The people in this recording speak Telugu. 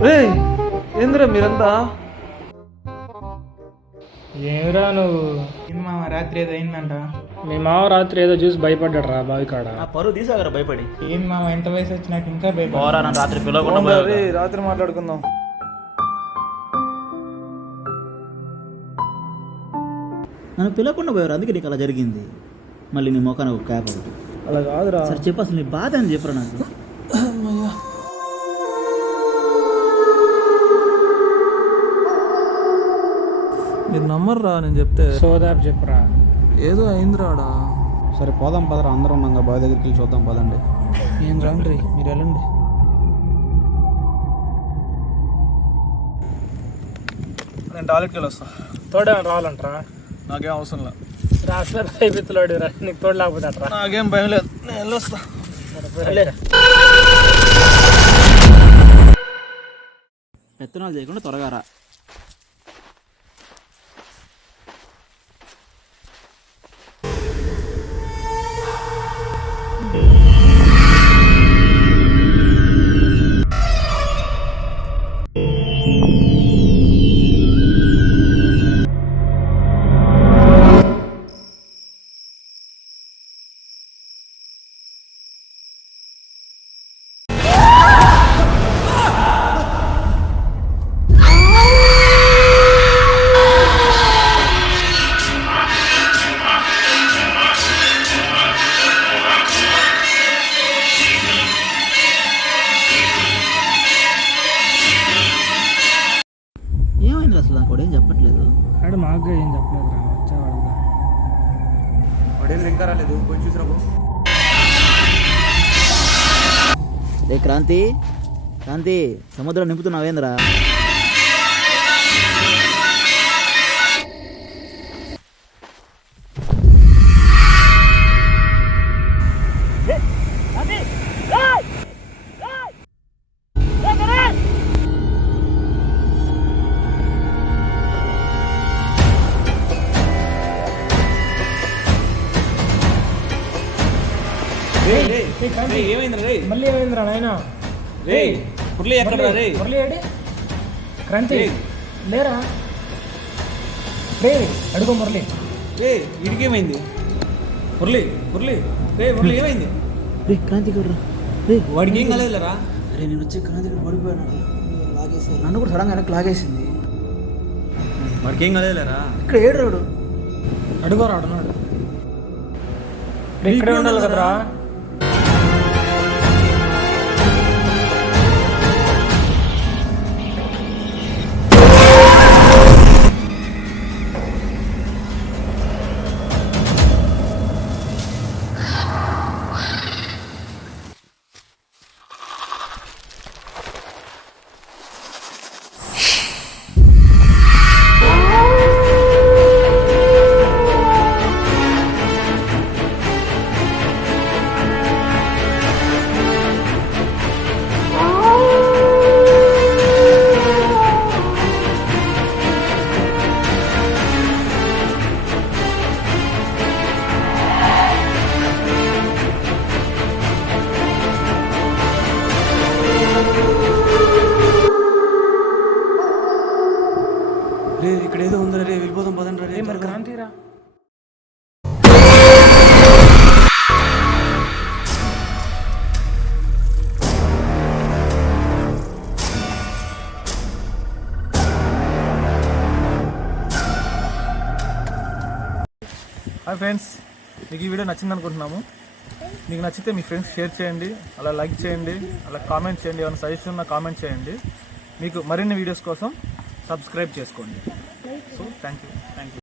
ఏంద్రా మీరంతా? ఏమిరా నువ్వు? మా రాత్రి ఏదో అయిందంట. మీ మామ రాత్రి ఏదో చూసి భయపడ్డాడు రా బావి కాడ. పరువు తీసాగరా భయపడి. ఏం మామ ఎంత వయసు వచ్చినాక ఇంకా భయపడ. రాత్రి పిల్లకుండా రాత్రి మాట్లాడుకుందాం. నన్ను పిలవకుండా పోయారు, అందుకే నీకు అలా జరిగింది. మళ్ళీ నీ మొఖాన్ని ఒక క్యాప్ ఒకటి. అలా కాదురా. సరే చెప్పు, అసలు నీ బాధ అని చెప్పరా నాకు. మీరు నమ్మర్రా నేను చెప్తే. సోదాపు చెప్పురా. ఏదో అయిందిరాడా. సరే పోదాం పదరా, అందరం ఉన్నాం బావి దగ్గరికి వెళ్ళి చూద్దాం పదండి. ఏం రండి, మీరు వెళ్ళండి. నేను టాయిలెట్కి వెళ్ళి వస్తా. తోడే రావాలంటరా? నాకేం అవసరం లేదు. రాస్తారు అయిపోతున్నాడు రా, నీకు తోడు లేకపోతే అట్రా. నాకేం భయం లేదు, నేను వెళ్ళొస్తా. పెత్తనాలు చేయకుండా త్వరగా రా. ఏమైంది అసలు? నాకు ఏం చెప్పట్లేదు. ఆడు మాకు ఏం చెప్పలేదు రా, వచ్చేవాడు. వాడేం ఇంకా రాలేదు, పోయి చూసిరాబో. రే క్రాంతి, క్రాంతి, సముద్రం నింపుతున్నావేంద్రా? మళ్ళీ ఏమైందిరా నాయన? మురళి ఎక్కడ రే? మురళి ఏడి? క్రాంతి లేరా? రే అడుగు మురళి. రే ఇడికేమైంది? మురళి మురళి రే మురళి ఏమైంది? రే క్రాంతి గడు రే. వాడికి ఏం కాలేదురా? అరే నేను వచ్చి క్రాంతి గడు పడిపోయాను, లాగేసి నన్ను కూడా సడన్గా వెనక్కి లాగేసింది. వాడికి ఏం కాలేదురా? ఇక్కడ ఏడు రాడు. అడుగోరా అడున్నాడు. ఇక్కడే ఉండాలి కదరా. రే ఇక్కడ ఏదో ఉందిరా రే, వెళ్ళిపోదాం పదండి రే. మరి క్రాంతిరా? హాయ్ ఫ్రెండ్స్, మీకు ఈ వీడియో నచ్చింది అనుకుంటున్నాము. మీకు నచ్చితే మీ ఫ్రెండ్స్ షేర్ చేయండి, అలా లైక్ చేయండి, అలా కామెంట్ చేయండి, ఏమైనా సజెషన్ ఉన్నా కామెంట్ చేయండి. మీకు మరిన్ని వీడియోస్ కోసం సబ్స్క్రైబ్ చేసుకోండి. So thank you.